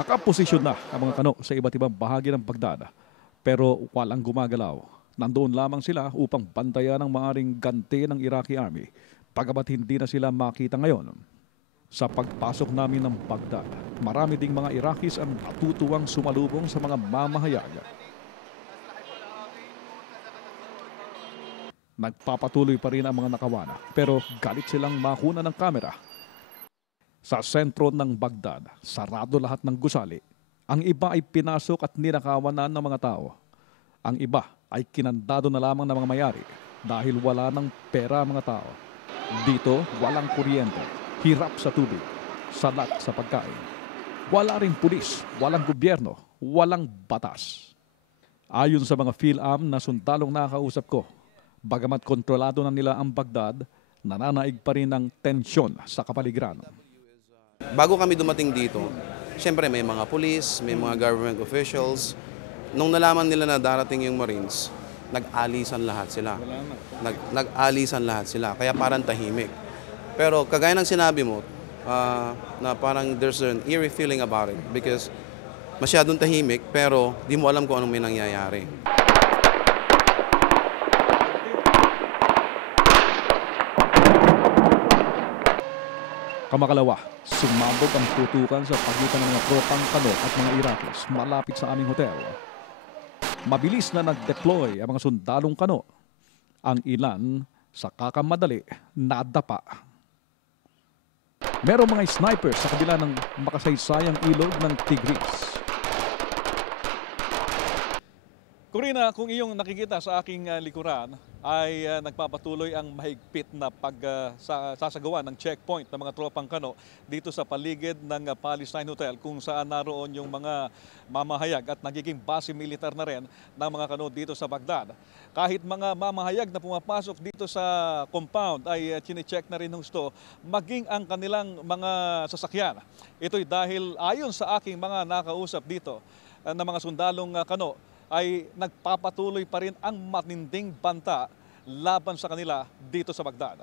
Nakaposisyon na ang mga kano sa iba't ibang bahagi ng Baghdad pero walang gumagalaw. Nandoon lamang sila upang bantayan ang maaring ganti ng Iraqi Army pagamat hindi na sila makita ngayon. Sa pagpasok namin ng Baghdad, marami ding mga Iraqis ang natutuwang sumalubong sa mga mamahayag. Nagpapatuloy pa rin ang mga nakawana pero galit silang makuna ng kamera. Sa sentro ng Baghdad, sarado lahat ng gusali. Ang iba ay pinasok at ninakawanan ng mga tao. Ang iba ay kinandado na lamang ng mga mayari dahil wala ng pera ang mga tao. Dito, walang kuryente, hirap sa tubig, salat sa pagkain. Wala ring pulis, walang gobyerno, walang batas. Ayon sa mga PhilAm na sundalong nakausap ko, bagamat kontrolado na nila ang Baghdad, nananaig pa rin ang tensyon sa kapaligiran. Bago kami dumating dito, siyempre may mga police, may mga government officials. Nung nalaman nila na darating yung Marines, nag-alisan lahat sila. Nag-alisan lahat sila, kaya parang tahimik. Pero kagaya ng sinabi mo, na parang there's an eerie feeling about it because masyadong tahimik pero di mo alam kung anong may nangyayari. Kamakalawa, sumabog ang tutukan sa pagitan ng mga tropang kano at mga Iraqis malapit sa aming hotel. Mabilis na nag-deploy ang mga sundalong kano. Ang ilan sa kakamadali nadapa. Merong mga snipers sa kabila ng makasaysayang ilog ng Tigris. Corina, kung iyong nakikita sa aking likuran ay nagpapatuloy ang mahigpit na pagsasagawa ng checkpoint ng mga tropang kano dito sa paligid ng Palestine Hotel kung saan naroon yung mga mamahayag at nagiging base militar na rin ng mga kano dito sa Baghdad. Kahit mga mamahayag na pumapasok dito sa compound ay chine-check na rin husto maging ang kanilang mga sasakyan. Ito'y dahil ayon sa aking mga nakausap dito na mga sundalong kano ay nagpapatuloy pa rin ang matinding banta laban sa kanila dito sa Baghdad.